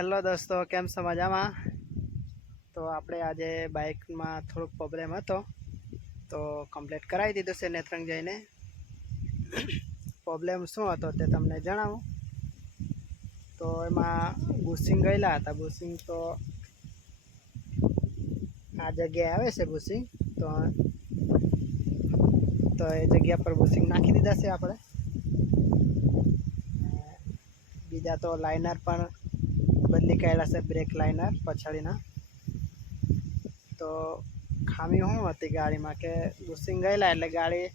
Hello દોસ્તો, કેમ છો મજામાં? તો આપણે આજે બાઇકમાં થોડોક પ્રોબ્લેમ હતો. તો કમ્પ્લીટ કરાવી દીધો છે નેત્રંગ જઈને. પ્રોબ્લેમ શું હતો તે તમને જણાવું. તો એમાં બુશિંગ ગયેલા હતા. બુશિંગ તો આ જગ્યાએ આવે છે બુશિંગ તો તો એ જગ્યા પર બુશિંગ નાખી દીધા છે આપણે. બીજા તો લાઇનર પણ બદલી કરેલા છે બ્રેક લાઇનર પછાડીના. તો ખામી શું હતી ગાડીમાં કે બુશિંગ ગયેલા એટલે ગાડી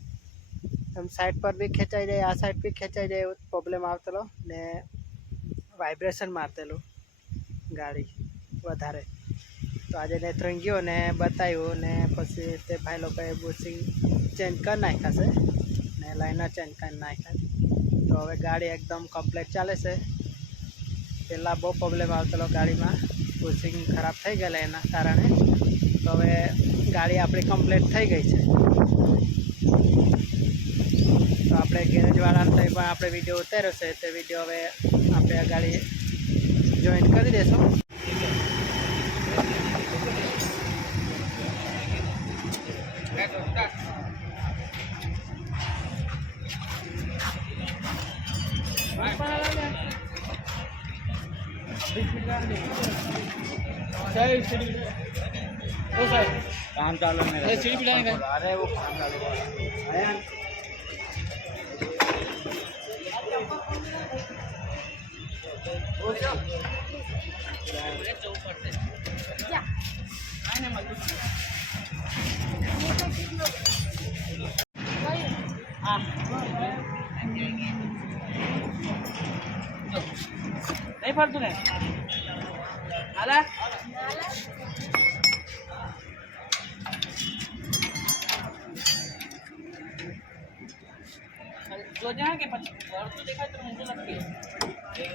એમ સાઈડ પર બી ખેંચાઈ જાય, આ સાઈડ બી ખેંચાઈ જાય એવું પ્રોબ્લેમ આવતેલો ને વાઇબ્રેશન મારતેલું ગાડી વધારે. તો આજે નેત્રંગ ગયો ને બતાવ્યું ને પછી તે ભાઈ લોકોએ બુશિંગ ચેન્જ કરી નાખ્યા છે ને લાઇનર ચેન્જ કરી નાખ્યા તો હવે ગાડી એકદમ કમ્પ્લેટ ચાલે છે. પહેલાં બહુ પ્રોબ્લેમ આવતો ગાડીમાં. બુશિંગ ખરાબ થઈ ગયેલા એના કારણે. તો હવે ગાડી આપણી કમ્પ્લીટ થઈ ગઈ છે. તો આપણે ગેરેજવાળાને થઈ પણ આપણે વીડિયો ઉતાર્યો છે. તે વીડિયો હવે આપણે આ ગાડી જોઈન્ટ કરી દઈશું काम चालू मेरा सीढ़ी पिलाने का अरे वो काम चालू नहीं फालतू है आला जो जहाँ के पच्चीस और तो देखा तो मुझे लगती है।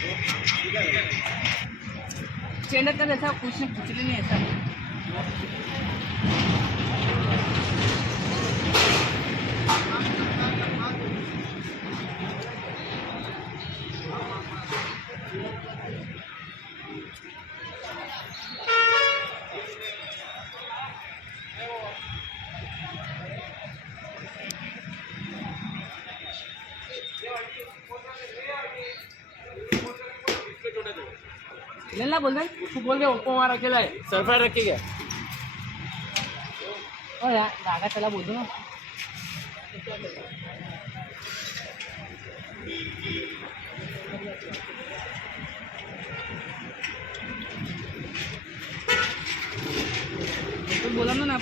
चेंडर कर दो इसमें चेंडर कर ऐसा कुछ नहीं कुछ नहीं ऐसा लेला बोल दे। तू बोल दे ओप्पो वहाँ रखेला है सरफराइज क्या? ओ यार गागा चला बोल दो ना। तो बोला ना आप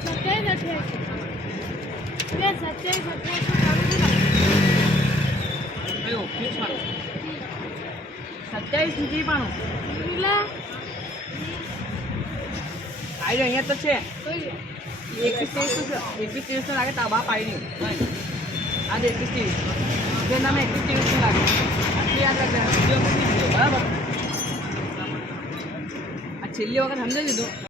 સત્યાવીસ અઠ્યાવીસ બે સત્યાવીસ અઠ્યાવીસ સત્યાવીસ સુધી પાણું આઈ અહીંયા તો છે. એકવીસ એકવીસ ત્રેવીસ તો લાગે તાબા પાડી આજે એકવીસ ત્રેવીસ જે નામે એકવીસ ત્રેવીસ તો લાગે. યાદ રાખજે બરાબર? આ છેલ્લી વખત સમજાવી દીધું.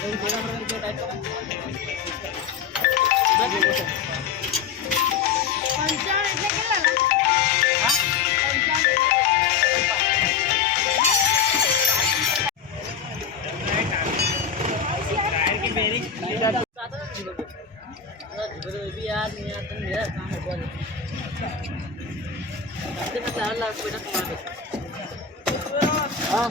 પંચાવન એટલે કેટલા પંચાવન હા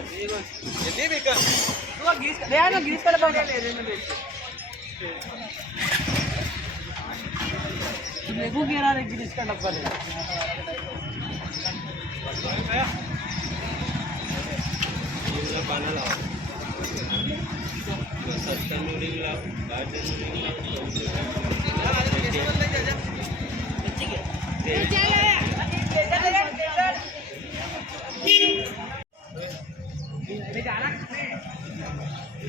जल्दी भी कर तू ग्रीस ले आ ना ग्रीस कर ले ले में देख देखो गिरा रे ग्रीस का डब्बा ले ये पाना लाओ सस्ता नूडल लाओ गार्डन नूडल लाओ ठीक है।